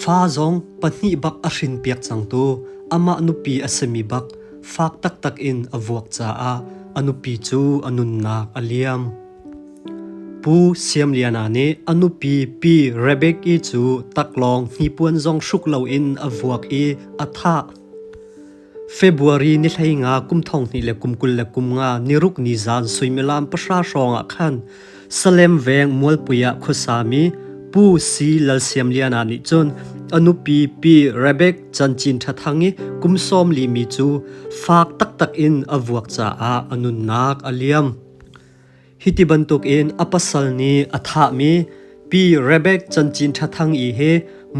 ฟ้าจงปนิบักอรินเปียกจังตูอามานุปีอสมีบักฟากตักตักอินอวกจ้าอนุปีจูอนุนนักอเลียมปูเสียมเลียนาเนอนุปีเรเบกอีจูตักลองนิปวนจงชุกเลาอินอวกอีอัฐะเฟบรุรีนิลัยงากุมทองนี่เลกุมกุลเลกุมงานิรุกนิจานสุยเมลามประชาชงอักขันสเลมเวงมวลปุยะคุสามีปูสีลลเสียมเลียนานิจนอนุปีเรเบกจันจินทัทังงี้กุมซ้อมลีมีจูฟากตักตักอินอวกจ้าอนุนักอเลียมฮิติบันตุกอินอปัสสลนีอัฐามีปีเรเบกจันจินทัทังอีเฮ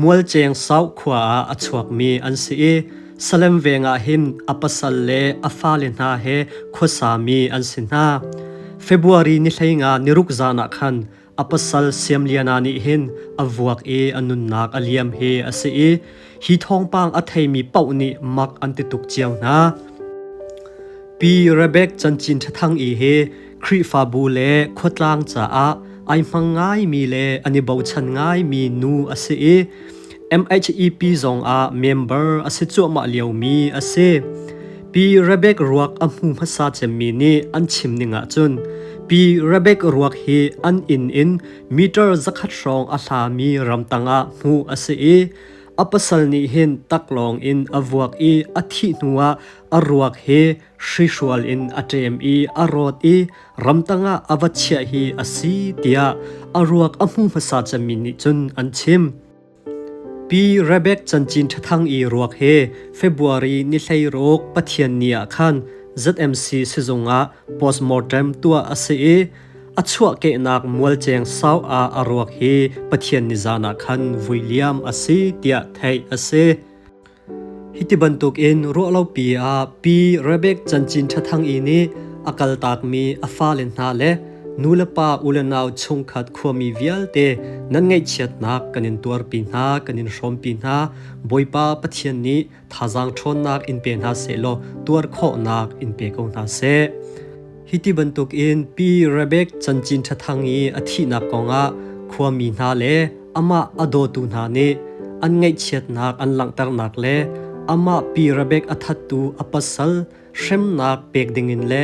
มวลเจงสาวขวาอชวกมีอันซีสเลมเวงาหิมอปัสสลเลอฟาเลนาเฮคุสามีอันสินาเฟบรุรีนิลัยงานิรุกจานักขันอปัสสลเซียมเลียนานิหินอวกอนุนนักอเลียมเฮอซีฮีทองปังอัฐยมีเป่านิมักอันติตุกเจียวนาปีเรเบกจันจินทังอีเฮครีฟาบูเลขวดลางจ้าไอมังง่ายมีเลอันนี้เบาชันง่ายมีนูอซีMHEP จงmember อสิจัวมาเลียวมีอซีปีเรเบกรวกอมูภาษาเจมีนี่อันชิมนิงะจุนปีเรเบกรวกฮีอันอินมิเตอร์จักขัดรองอาสามีรำตังะมูอซีอปัสสลนิหินตักลองอินอวกอธินัวอรวกเฮชิชวลอินอเจมอรอดรำตังะอวัชเชฮีอซีเตียอรวกอมูภาษาเจมีนี่จุนอันชิมปีเรเบกจันจินทังรวกเฮเฟบรุรีนิไลโรกปะเทียนเนียขัน ZMC ซิจงpostmortem ตัวอซีอัชวะเกนักมวลเจงสาวอรวกเฮปะเทียนนิจานาขันวิลเลียมอซีเตียไทยอซีฮิติบันตุกอินรัวเลาปีเรเบกจันจินทังนี้อากาลตากมีอฟาเลนนาเลนูเลปาอุลนาวชงขัดขวมีวิลเตนั่นไงเชียดนักกันอินตัวปีนากันอินชมปีนาบอยปาปะเทียนนี้ทาจังชนนักอินเปนาเซโลตัวข้อนักอินเปกงนาเซฮิติบันตุกอินปีเรเบกจันจินทังอธินักกงขวมีนาเลอามาอโดตุนาเนอันไงเชียดนักอันหลังตร์นักเลอามาปีเรเบกอัทัตตูอปัสสลเชมนักเปกดิงินเล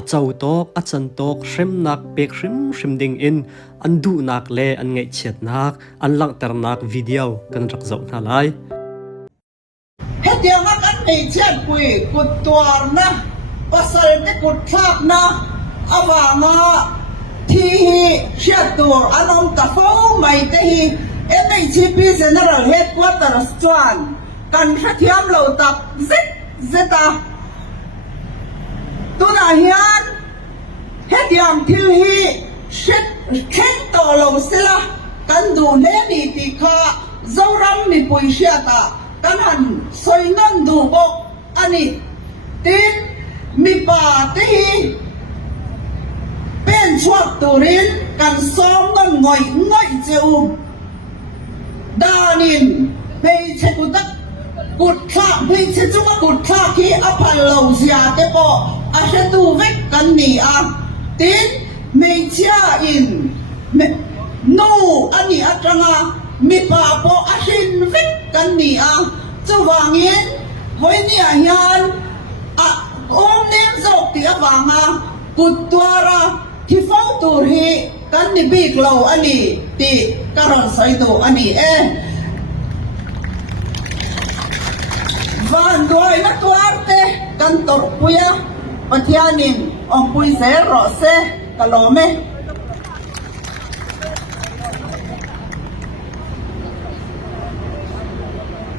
อาเจ้าตอกอาจันตอกเชมนักเปกชิมดิงอินอันดูนักเลอันไงเชียดนักอันหลังตร์นักวิดีโอกันรักเจ้านาไลเฮ็ดเดียวนักอันนี้เชียนปุยกุดตัวนะปัสสาวะกุดทราบนะอวางที่เชียตัวอันนั้นตะโฟไม่ได้MHP General Headquarters จวนกันเทียมเราตับซิตาตัวนาเฮียนเฮ็ดยามที่ฮีเช็ดตัวเราเสียละกันดูเนดีติค่ะเจ้ารัมมีปุยเชียตากันหันสวยนั่นดูบอกอันนี้ติดมีป่าที่เป็นชวกตุรินกันซ้อมนั่นง่อยเจ้าดานินไม่ใช่กุดข้าไม่ใช่จุกกุดข้าที่อภัยเราเสียแต่พออาจจะดูเวกกันนี่ตินไม่เชื่ออินนูอันนี้อาจารย์มีป่าพออาชินเวกกันนี่จะวางเงินหอยเนี่ยยันองเลี้ยงจบที่วางกุดตัวระที่ฟ้องตัวที่กันนี่บีกเราอันนี้ที่กระรอนใส่ตัวอันนี้วันด้วยนักตัวเตะกันตกปุยปะเทียนินองปุยเสรอเสกะโลเม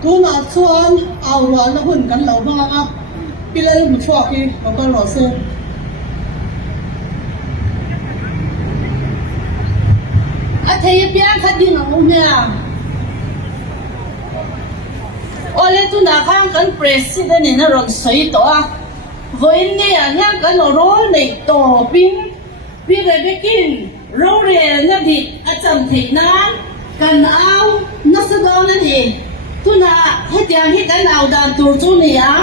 ตัวนักชวนเอาวันละหุ่นกันเราบ้างพี่เล่นมุชวกีเราก็รอเสอาทิตย์พี่ขัดดินเอาเนี่ยโอเลตุนาข้างกันประธานนี่นะรถสวยตัววันนี้เนี่ยกันรถในตัวพี่เลยไปกินโรงเรียนนั่นดิอาจารย์ที่นั้นกันเอานักแสดงนั่นดิตุนาให้เดียงให้กันเอาดันตัวจุนี่เอา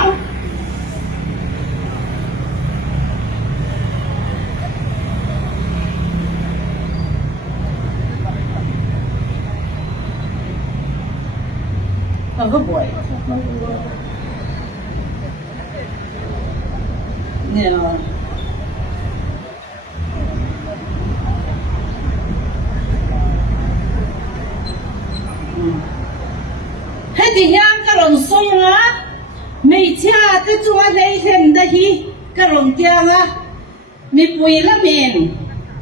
เราก็บ่อยเนี่ยให้ที่ย่างกระหล่ำซุยนะไม่เชื่อที่จัวได้เห็นได้ฮีกระหล่ำเตียงอ่ะมีปุยละเมน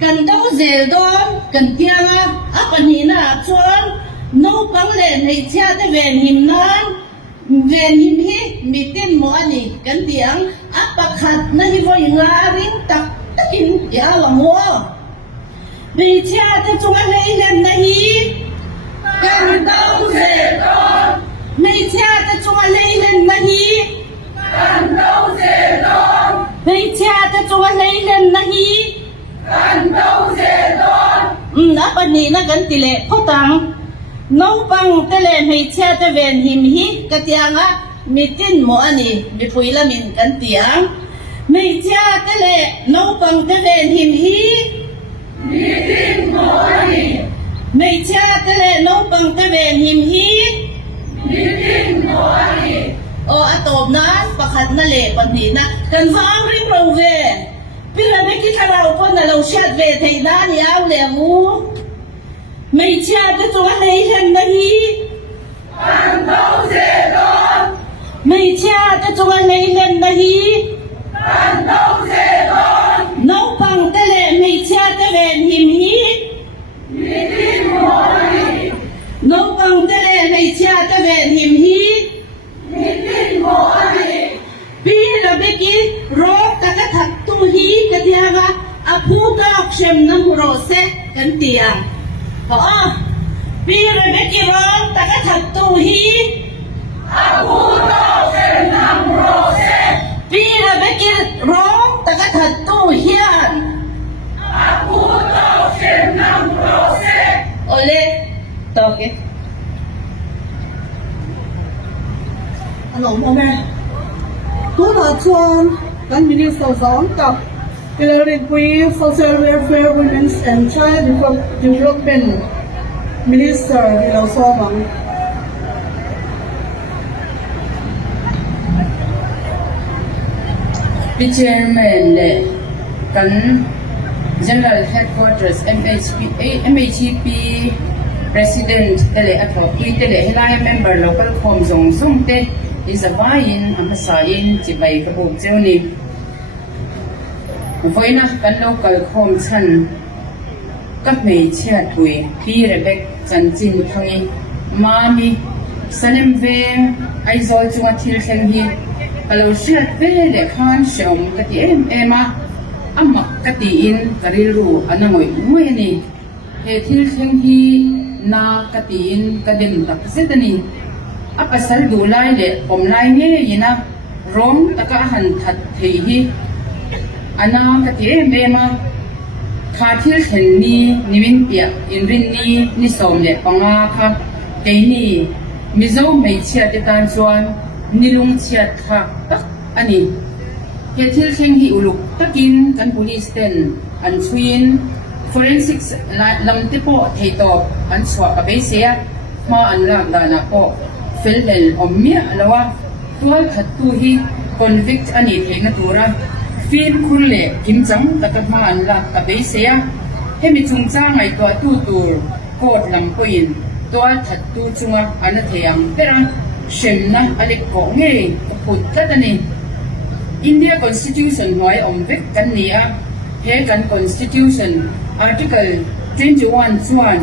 กันเดาเซลดอนกันเตียงอ่ะอัปนีน่าชวนนูปังเล่นให้เชื่อได้เวนหิมนั้นเวนหิมฮีมีเต้นหมอนี่กันเตียงอัปขัดนั่นที่ว่าอย่างริงตักตะกินยาละมัวไม่เชื่อที่จัวได้เห็นได้ฮีกันเดาเซลดอนไม่เชื่อที่จัวได้เห็นได้ฮีกันเดาเซลดอนไม่เชื่อที่จัวได้เห็นได้ฮีกันเดาเซลดอนอัปนีน่ะกันติเล่พ่อตังน้องปังเตเลไม่เชื่อแต่เวนหิมฮีกะเตียงอ่ะมีตินหมอนี่มีปุยละมินกันเตียงไม่เชื่อเตเลน้องปังเตเวนหิมฮีมีตินหมอนี่ไม่เชื่อเตเลน้องปังเตเวนหิมฮีมีตินหมอนี่โอ้อะตบนะประคัดนั่นแหละปนีนะกันฟังริบเราเวพี่เราไม่คิดว่าเราคนน่ะเราเชื่อเวทด้านยาวเลยมูไม่เชื่อจะตัวไหนฉันนะฮีกันเดาเซดอนไม่เชื่อจะตัวไหนเล่นนะฮีกันเดาเซดอนน้องปังเตเลไม่เชื่อจะเวนหิมฮีมีดินหมอนีน้องปังเตเลไม่เชื่อจะเวนหิมฮีมีดินหมอนีพี่เราไปกินโรคตะกะถักตูฮีกันเดียงอ่ะอาพูกออกเชมน้ำโรเซกันเตียงอ๋อพี่เราไปกินโรคตะกะถักตูฮีอาพูกออกเชมน้ำโรเซพี่เราไปกินโรคตะกะถักตูเฮียนอาพูกออกเชมน้ำโรเซโอเล่ต่อกันฮัลโหลพ่อแม่ทุกท่านชวนกันมินิสต์สองกับ Hillary Queen Social Welfare Women's and Child Development Minister ที่เราซ้อมหวังพี่ Chairman เลยกัน General Headquarters MHP President เตเลอัฐพีเตเลให้ไล่ Member Local Com ส่งเตอิสบายินอัมพสายินจิบใบกระบอกเจ้านี่ไว้นะกัน Local Com ฉันกับเมย์เชียถุยพี่เรเบกจันจินทั้งมามีสนิมเวงไอโซลจังทิลเซงฮีเราเชื่อเวเลคานเชมกติเอ็มาอัมมักกติอินกริรูอันนั้นมวยนี่เฮทิลเซงฮีนากติอินกดิมตักเซตนี่อัปสัลดูไลเลอมไลเฮยินะร้องตะกะหันทัดเฮีอันนั้นกติเอ็มาคาทิลเห็นนี่นิวินเปียอินรินนี่นิสมเล่ปังอาค่ะเกนี่มิโซไม่เชียติตันชวนนิลุงเชียค่ะตักอันนี้เฮทิลเข่งฮิอุลุกตะกินกันพุลิสเตนอันชวินฟอเรนซิกส์ลำติโปเทตอบอันสวะกับเบเซียมาอันลักดานาโปฟิลเลลอมเมียละวะตัวขัดตูฮีคอนวิกต์อันนี้เทงตัวระฟิลคุณเล่กิมจังตะกับมาอันลักกับเบเซียให้มีจุงจ้างไอตัวตูโกดลำปุยนตัวถัดตูจุงอันเทียมเปรันเชมนะอเล็กโกเงยพุทธตันนี่อินเดีย Constitution หน่วยอมวิกกันนี้อ่ะเฮกัน Constitution Article 21 ส่วน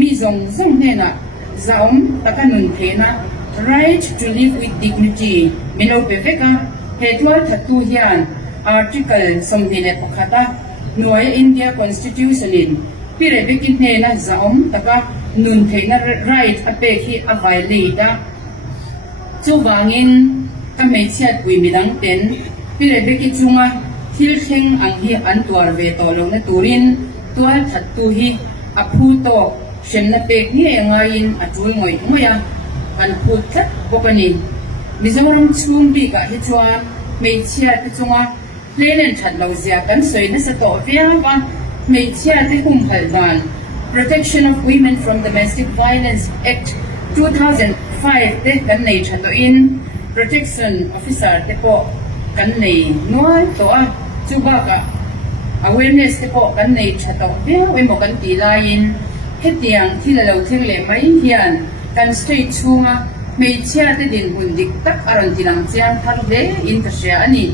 มีส่งเนี่ยนะจะตะกันนุนเทนะ Right to live with dignity มิโนเปเฟกะเฮตัวถัดตูเฮียน Article สมเด็จปกคตาหน่วยอินเดีย Constitution อินพี่เรบิกินเนี่ยนะจะตะกันนุนเทนะ Right อเปกีอภัยลีดาจูวางินก็ไม่เชื่อกุยมีดังเต็นพี่เรเบกิจุงะทิลเข่งอังฮีอันตัวเวตอลงในตูรินตัวถัดตูฮีอพูโตเชมนาเปกนี่งายินอจุยงอยงอยอันพูดทัดบกันนี่มิจฉารังชุมบีกะฮิจวาไม่เชื่อที่จุงะเล่นถัดเราเสียกันสวยในสตอเฟียวันไม่เชื่อที่คุมหัลดาน Protection of Women from Domestic Violence Act 2005 te kan nei tha to in protection officer te po kan nei nuai to a chuba ka awareness te po kan nei tha to we mo kan ti lai in hetiang thil lo thil le mai hian kan street chunga mei chia te din hun dik tak aron tilang chiang thar de in ta sia ani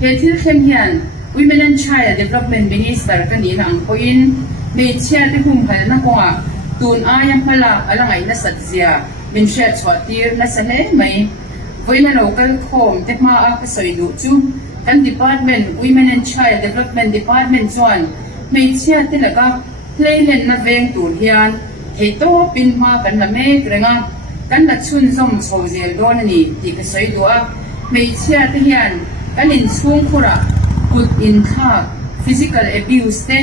he thil khem hian Women and Child Development Minister kanina ang po in mei chia te hum phal na ko tun ayam pala alangai na satzia min sha chwatir na sane mai voina local khom te ma a ka soidu chu kan department Women and Child Development Department chuan mei chia te laga playlen na veng tur hian he to pin ma kan na me renga kan na chun som chhozel don ni ti ka soidu a mei chia te hian kan in chung khura put in thak physical abuse te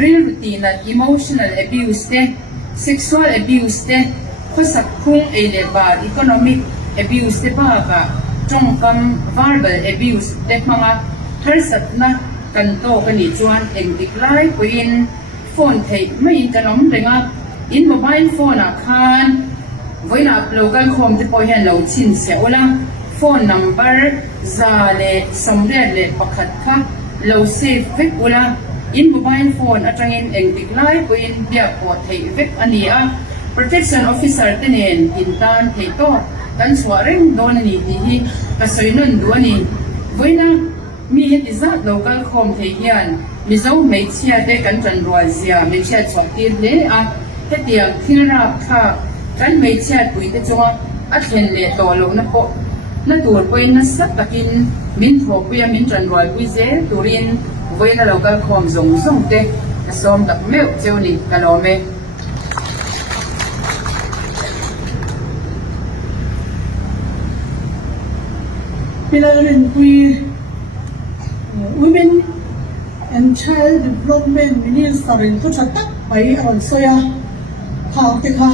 real routine and emotional abuse te sexual abuse te khosak khung e le bar economic abuse te ba ka tongkam verbal abuse te manga tharsat na kan to kani chuan eng diklai puin phone thei mai kanom renga in mobile phone a khan voina local khom te po hian lo chin sia ola phone number zale somre le pakhat kha lo save vek ula in mobile phone atangin eng diklai puin bia po thei vek ania protection officer tenen intan thei to kan swareng don ani ti hi ka soinon du ani voina mi heti za local khom thei hian mi zo mei chia te kan tran rual zia mi chia chwatir le a hetiang thilra kha kan mei chia pui te chunga a thlen le to lo na po na tur poin na sat takin min tho puya min tran rual pui ze turin voina local khom zong zong te asom tak meu cheuni kalome Pilarin pui Women and Child Development Minister in tu chatak bai aron soya khang te kha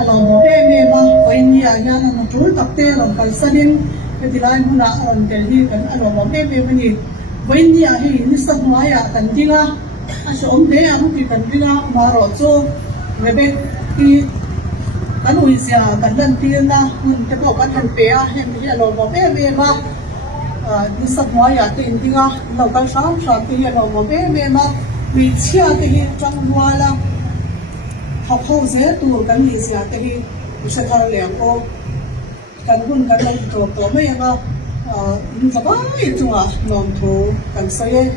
alo mo me ma koi ni a yan na tul tak te ron kal sanin ke dilai huna aron tel hi kan alo mo me mani koi ni a hi ni sak ma ya kan dinga a so om de a mu ki kan dinga ma ro cho rebe ki kan ui sia kan lan tir na hun te ko kan han pe a hem hi alo mo me ma ni sak ma ya te dinga lo kan sam sa ti alo mo me ma mi chia te hi tang wala học hậu dễ tu cần gì xả thì sẽ thao lẻo ô cần hun cần làm tổ mấy mà những cái bao nhiêu chung à làm thủ cần xây